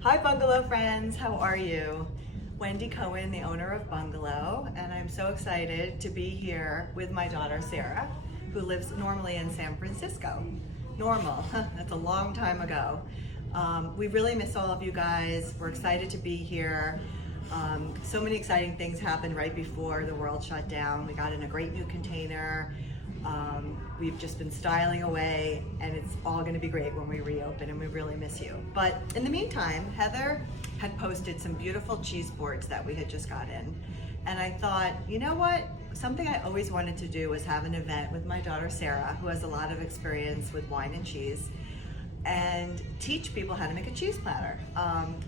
Hi Bungalow friends, how are you? Wendy Cohen, the owner of Bungalow, and I'm so excited to be here with my daughter Sarah, who lives normally in San Francisco. Normal, that's a long time ago. We really miss all of you guys. We're excited to be here. So many exciting things happened right before the world shut down. We got in a great new container. We've just been styling away, and it's all going to be great when we reopen, and we really miss you. But in the meantime, Heather had posted some beautiful cheese boards that we had just got in, and I thought, you know what? Something I always wanted to do was have an event with my daughter Sarah, who has a lot of experience with wine and cheese, and teach people how to make a cheese platter.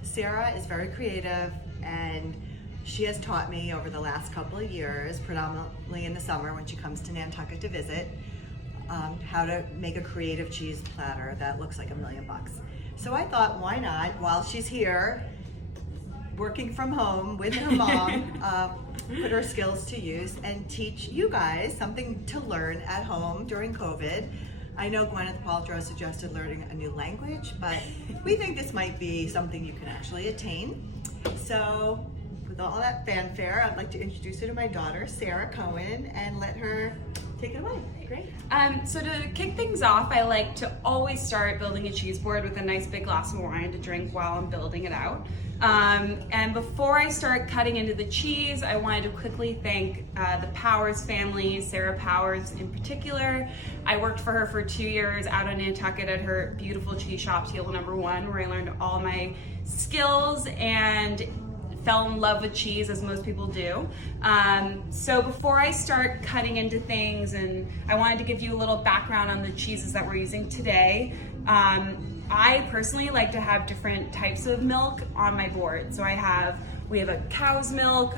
Sarah is very creative, and she has taught me over the last couple of years, predominantly in the summer when she comes to Nantucket to visit, how to make a creative cheese platter that looks like $1 million. So I thought, why not, while she's here, working from home with her mom, put her skills to use and teach you guys something to learn at home during COVID. I know Gwyneth Paltrow suggested learning a new language, but we think this might be something you can actually attain. So with all that fanfare, I'd like to introduce you to my daughter, Sarah Cohen, and let her take it away. Great. So to kick things off, I like to always start building a cheese board with a nice big glass of wine to drink while I'm building it out. And before I start cutting into the cheese, I wanted to quickly thank the Powers family, Sarah Powers in particular. I worked for her for 2 years out in Nantucket at her beautiful cheese shop, Table Number 1, where I learned all my skills and fell in love with cheese, as most people do. So before I start cutting into things, and I wanted to give you a little background on the cheeses that we're using today. I personally like to have different types of milk on my board. So we have a cow's milk,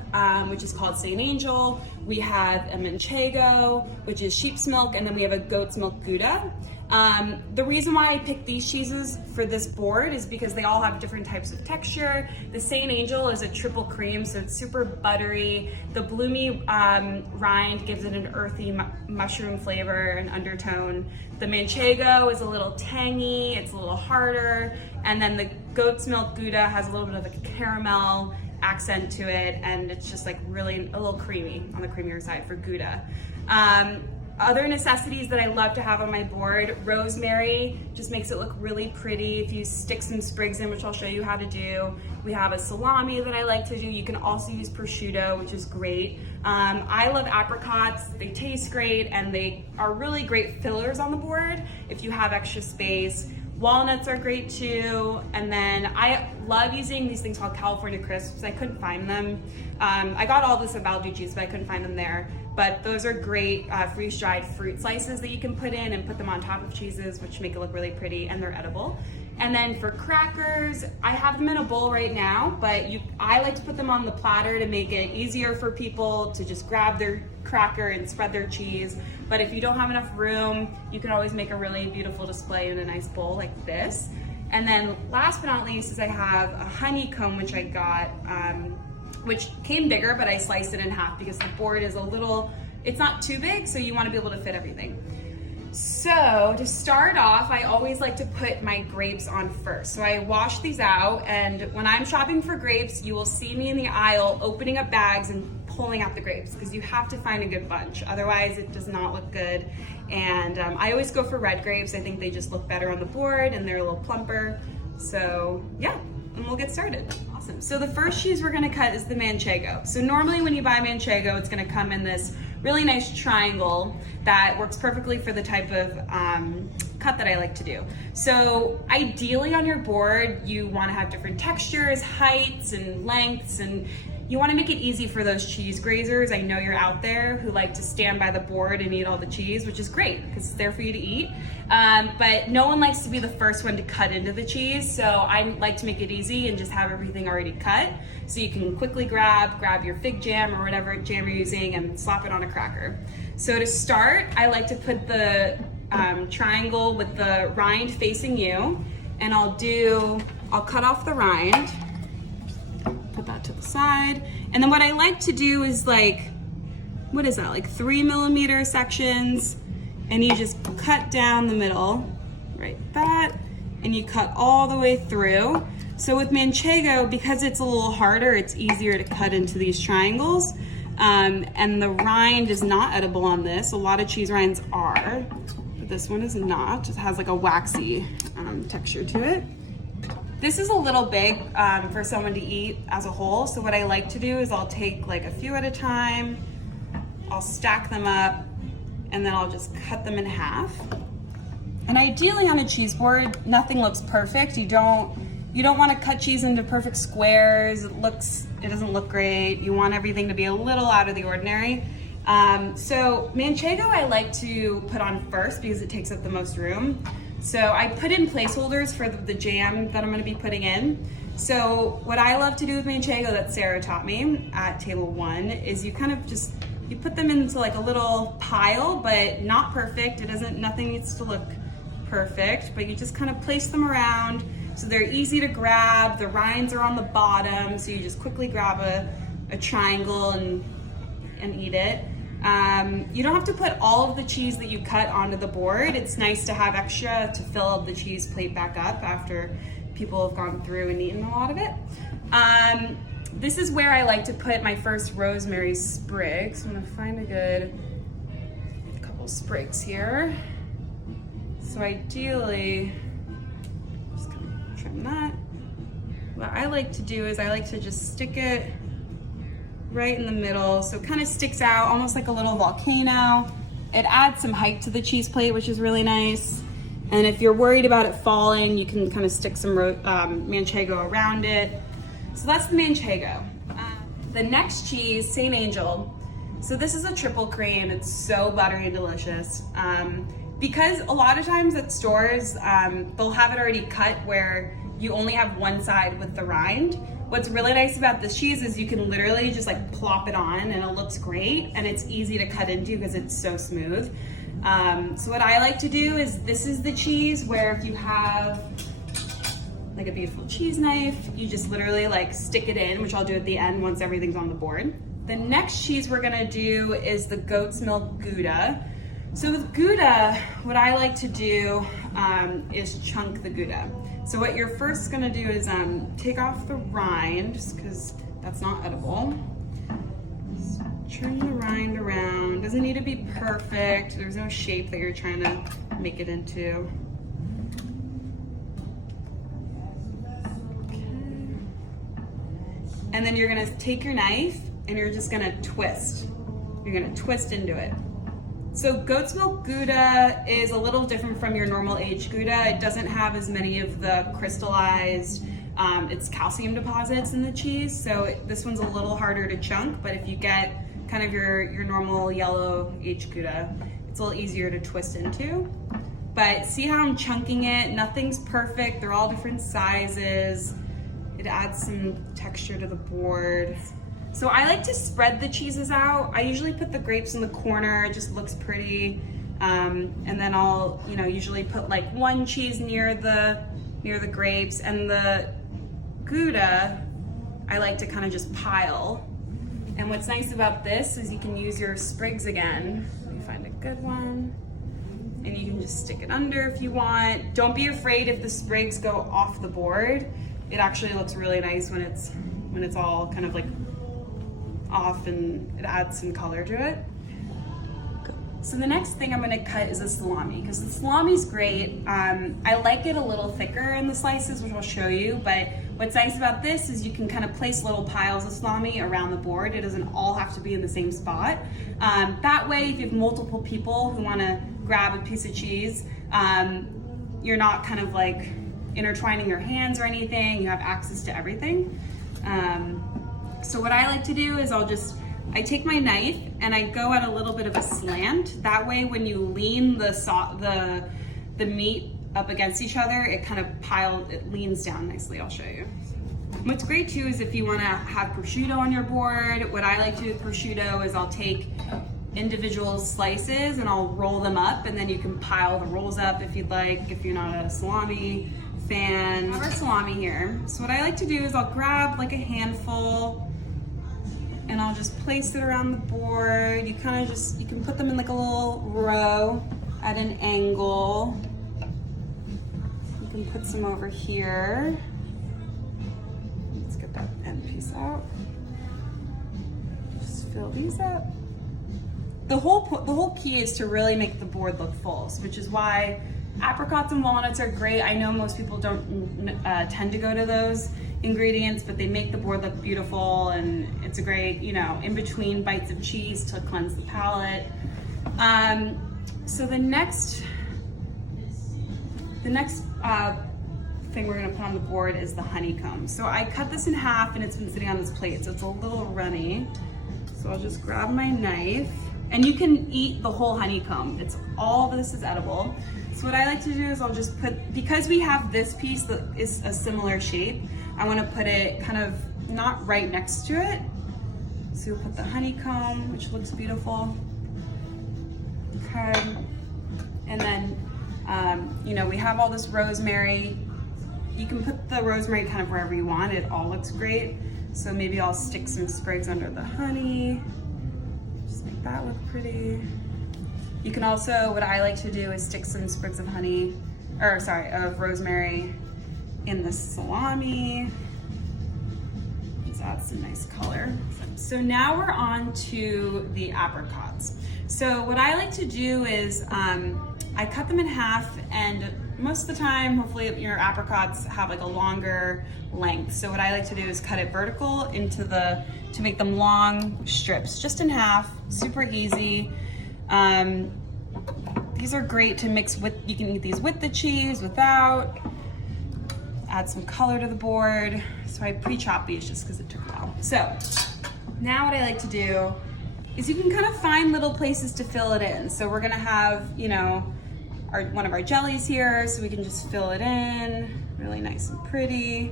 which is called St. Angel. We have a Manchego, which is sheep's milk, and then we have a goat's milk Gouda. The reason why I picked these cheeses for this board is because they all have different types of texture. The St. Angel is a triple cream, so it's super buttery. The bloomy rind gives it an earthy mushroom flavor and undertone. The Manchego is a little tangy, it's a little harder. And then the goat's milk Gouda has a little bit of a caramel accent to it, and it's just like really a little creamy, on the creamier side for Gouda. Other necessities that I love to have on my board, rosemary just makes it look really pretty if you stick some sprigs in, which I'll show you how to do. We have a salami that I like to do. You can also use prosciutto, which is great. I love apricots. They taste great, and they are really great fillers on the board if you have extra space. Walnuts are great too. And then I love using these things called California Crisps. I couldn't find them. I got all this at Balducci's, but I couldn't find them there. But those are great freeze-dried fruit slices that you can put in and put them on top of cheeses, which make it look really pretty, and they're edible. And then for crackers, I have them in a bowl right now, but I like to put them on the platter to make it easier for people to just grab their cracker and spread their cheese. But if you don't have enough room, you can always make a really beautiful display in a nice bowl like this. And then last but not least is I have a honeycomb, which I got, which came bigger, but I sliced it in half because the board is it's not too big, so you want to be able to fit everything. So to start off, I always like to put my grapes on first. So I wash these out, and when I'm shopping for grapes, you will see me in the aisle opening up bags and pulling out the grapes, because you have to find a good bunch. Otherwise, it does not look good. And I always go for red grapes. I think they just look better on the board, and they're a little plumper. So yeah, and we'll get started. Awesome. So the first cheese we're gonna cut is the Manchego. So normally when you buy Manchego, it's gonna come in this really nice triangle that works perfectly for the type of cut that I like to do. So ideally on your board, you wanna have different textures, heights, and lengths, and you wanna make it easy for those cheese grazers. I know you're out there who like to stand by the board and eat all the cheese, which is great because it's there for you to eat. But no one likes to be the first one to cut into the cheese, so I like to make it easy and just have everything already cut. So you can quickly grab your fig jam or whatever jam you're using and slap it on a cracker. So to start, I like to put the triangle with the rind facing you, and I'll cut off the rind, put that to the side. And then what I like to do is like 3 millimeter sections, and you just cut down the middle, right, that, and you cut all the way through. So with Manchego, because it's a little harder, it's easier to cut into these triangles. And the rind is not edible on this. A lot of cheese rinds are, but this one is not. It has like a waxy texture to it. This is a little big for someone to eat as a whole. So what I like to do is I'll take like a few at a time, I'll stack them up, and then I'll just cut them in half. And ideally on a cheese board, nothing looks perfect. You don't want to cut cheese into perfect squares. It doesn't look great. You want everything to be a little out of the ordinary. So Manchego I like to put on first because it takes up the most room. So I put in placeholders for the jam that I'm going to be putting in. So what I love to do with Manchego that Sarah taught me at table 1 is you kind of just, you put them into like a little pile, but not perfect. Nothing needs to look perfect, but you just kind of place them around so they're easy to grab. The rinds are on the bottom, so you just quickly grab a triangle and eat it. You don't have to put all of the cheese that you cut onto the board. It's nice to have extra to fill the cheese plate back up after people have gone through and eaten a lot of it. This is where I like to put my first rosemary sprig. So I'm gonna find a couple sprigs here. So ideally, just kind of trim that. What I like to do is I like to just stick it right in the middle, so it kind of sticks out almost like a little volcano. It adds some height to the cheese plate, which is really nice. And if you're worried about it falling, you can kind of stick some Manchego around it. So that's the Manchego. The next cheese, St. Angel. So this is a triple cream. It's so buttery and delicious. Because a lot of times at stores, they'll have it already cut where you only have one side with the rind. What's really nice about this cheese is you can literally just like plop it on and it looks great and it's easy to cut into because it's so smooth. So what I like to do is this is the cheese where if you have like a beautiful cheese knife, you just literally like stick it in, which I'll do at the end once everything's on the board. The next cheese we're gonna do is the goat's milk Gouda. So with Gouda, what I like to do is chunk the Gouda. So what you're first gonna do is take off the rind, just because that's not edible. Just turn the rind around. Doesn't need to be perfect. There's no shape that you're trying to make it into. Okay. And then you're gonna take your knife and you're just gonna twist. You're gonna twist into it. So goat's milk Gouda is a little different from your normal aged Gouda. It doesn't have as many of the crystallized, it's calcium deposits in the cheese. So this one's a little harder to chunk, but if you get kind of your normal yellow aged Gouda, it's a little easier to twist into. But see how I'm chunking it? Nothing's perfect. They're all different sizes. It adds some texture to the board. So I like to spread the cheeses out. I usually put the grapes in the corner, it just looks pretty. And then I'll, usually put like one cheese near the grapes, and the Gouda, I like to kind of just pile. And what's nice about this is you can use your sprigs again. Let me find a good one. And you can just stick it under if you want. Don't be afraid if the sprigs go off the board. It actually looks really nice when it's all kind of like off, and it adds some color to it. So the next thing I'm gonna cut is a salami, because the salami's great. I like it a little thicker in the slices, which I'll show you, but what's nice about this is you can kind of place little piles of salami around the board. It doesn't all have to be in the same spot. That way, if you have multiple people who wanna grab a piece of cheese, you're not kind of like intertwining your hands or anything. You have access to everything. So what I like to do is I take my knife and I go at a little bit of a slant. That way when you lean the meat up against each other, it leans down nicely. I'll show you. What's great too is if you wanna have prosciutto on your board, what I like to do with prosciutto is I'll take individual slices and I'll roll them up, and then you can pile the rolls up if you'd like, if you're not a salami fan. I have our salami here. So what I like to do is I'll grab like a handful and I'll just place it around the board. You can put them in like a little row at an angle. You can put some over here. piece out. Just fill these up. The whole key is to really make the board look full, which is why apricots and walnuts are great. I know most people don't tend to go to those ingredients, but they make the board look beautiful, and it's a great, you know, in between bites of cheese to cleanse the palate. So the next thing we're gonna put on the board is the honeycomb. So I cut this in half and it's been sitting on this plate, so it's a little runny. So I'll just grab my knife, and you can eat the whole honeycomb. It's all, this is edible. So what I like to do is I'll just put, because we have this piece that is a similar shape, I wanna put it kind of not right next to it. So you'll put the honeycomb, which looks beautiful. Okay, and then, you know, we have all this rosemary. You can put the rosemary kind of wherever you want. It all looks great. So maybe I'll stick some sprigs under the honey. Just make that look pretty. You can also, what I like to do is stick some sprigs of honey, or sorry, of rosemary in the salami. Just add some nice color. So now we're on to the apricots. So what I like to do is I cut them in half, and most of the time, hopefully your apricots have like a longer length. So what I like to do is cut it vertical into to make them long strips, just in half, super easy. These are great to mix with, you can eat these with the cheese, without. Add some color to the board. So I pre-chopped these just because it took a while. So now what I like to do is you can kind of find little places to fill it in. So we're gonna have, you know, one of our jellies here, so we can just fill it in, really nice and pretty.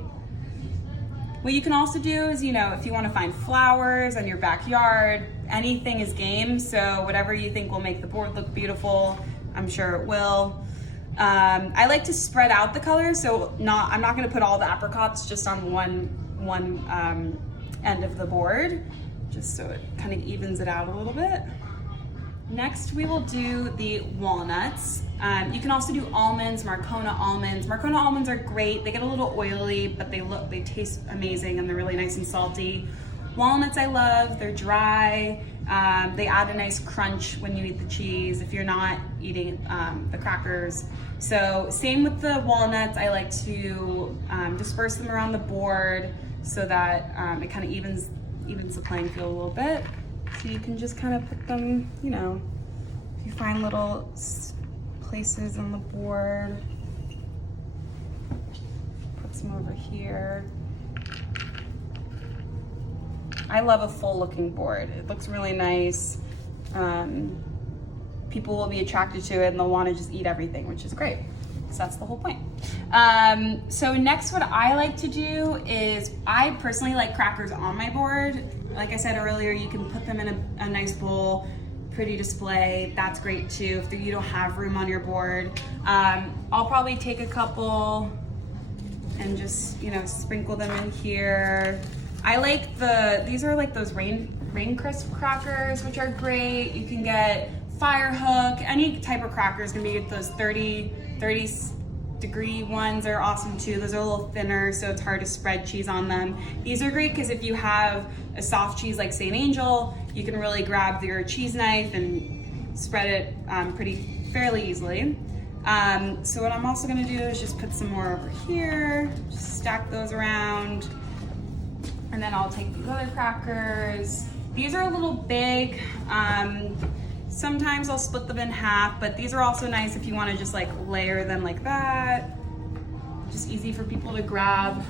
What you can also do is, you know, if you wanna find flowers in your backyard, anything is game, so whatever you think will make the board look beautiful, I'm sure it will. I like to spread out the colors, so I'm not gonna put all the apricots just on one end of the board, just so it kind of evens it out a little bit. Next, we will do the walnuts. You can also do almonds, Marcona almonds. Marcona almonds are great. They get a little oily, but they taste amazing, and they're really nice and salty. Walnuts I love, they're dry. They add a nice crunch when you eat the cheese if you're not eating the crackers. So same with the walnuts, I like to disperse them around the board so that it kind of evens the playing field a little bit. So you can just kind of put them, you know, if you find little places on the board, put some over here. I love a full looking board. It looks really nice. People will be attracted to it and they'll want to just eat everything, which is great. So that's the whole point. So next, what I like to do is I personally like crackers on my board. Like I said earlier, you can put them in a nice bowl, pretty display. That's great too if you don't have room on your board. I'll probably take a couple and just, you know, sprinkle them in here. I like these are like those rain crisp crackers, which are great. You can get Fire Hook, any type of crackers can be those 30 degree ones are awesome too. Those are a little thinner, so it's hard to spread cheese on them. These are great because if you have a soft cheese like St. Angel, you can really grab your cheese knife and spread it fairly easily. So what I'm also gonna do is just put some more over here, just stack those around, and then I'll take these other crackers. These are a little big. Sometimes I'll split them in half, but these are also nice if you want to just like layer them like that. Just easy for people to grab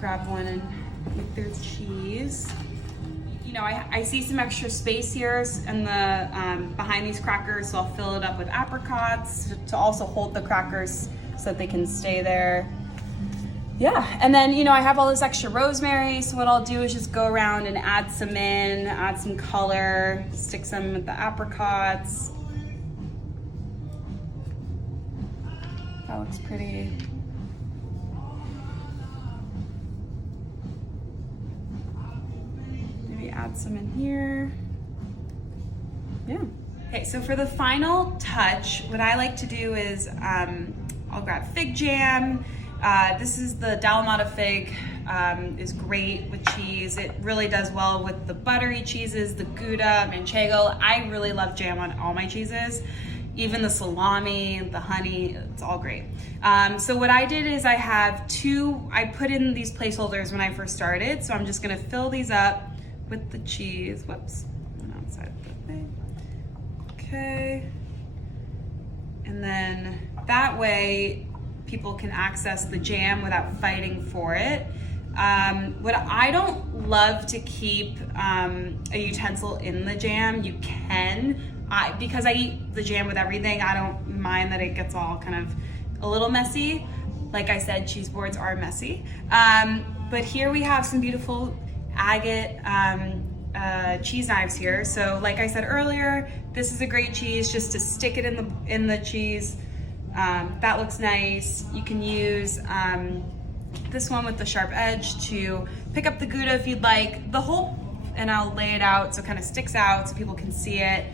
one and eat their cheese. You know, I see some extra space here in the behind these crackers, so I'll fill it up with apricots to also hold the crackers so that they can stay there. Yeah, and then, you know, I have all this extra rosemary, so what I'll do is just go around and add some color, stick some with the apricots. That looks pretty. Maybe add some in here. Yeah. Okay, so for the final touch, what I like to do is I'll grab fig jam. This is the Dalamotta fig, is great with cheese. It really does well with the buttery cheeses, the Gouda, Manchego. I really love jam on all my cheeses. Even the salami, the honey, it's all great. So what I did is I put in these placeholders when I first started. So I'm just gonna fill these up with the cheese. Whoops, went outside the thing. Okay. And then that way people can access the jam without fighting for it. What I don't love to keep a utensil in the jam, you can. Because I eat the jam with everything, I don't mind that it gets all kind of a little messy. Like I said, cheese boards are messy. But here we have some beautiful agate cheese knives here. So like I said earlier, this is a great cheese just to stick it in the cheese. That looks nice. You can use this one with the sharp edge to pick up the Gouda if you'd like. And I'll lay it out so it kind of sticks out so people can see it.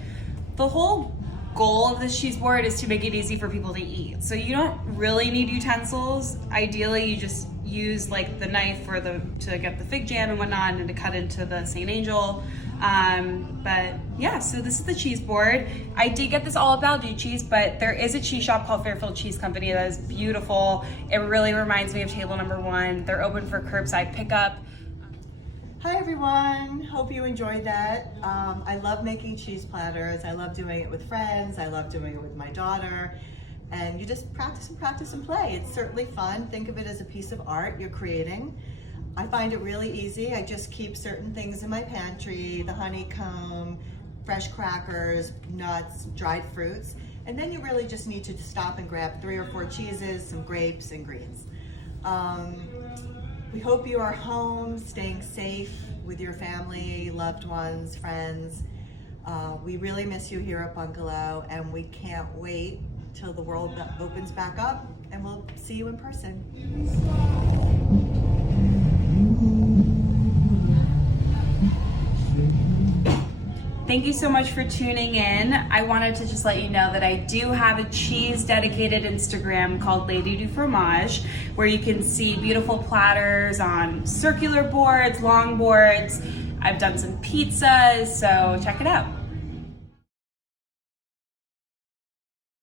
The whole goal of this cheese board is to make it easy for people to eat. So you don't really need utensils. Ideally, you just use like the knife to get the fig jam and whatnot and to cut into the St. Angel. But yeah, so this is the cheese board. I did get this all about Balducci's cheese, but there is a cheese shop called Fairfield Cheese Company that is beautiful. It really reminds me of table number 1. They're open for curbside pickup. Hi everyone, hope you enjoyed that. I love making cheese platters. I love doing it with friends. I love doing it with my daughter. And you just practice and play. It's certainly fun. Think of it as a piece of art you're creating. I find it really easy. I just keep certain things in my pantry, the honeycomb, fresh crackers, nuts, dried fruits. And then you really just need to stop and grab 3 or 4 cheeses, some grapes and greens. We hope you are home, staying safe with your family, loved ones, friends. We really miss you here at Bungalow, and we can't wait till the world opens back up and we'll see you in person. Thank you so much for tuning in. I wanted to just let you know that I do have a cheese dedicated Instagram called Lady du Fromage, where you can see beautiful platters on circular boards, long boards. I've done some pizzas, so check it out.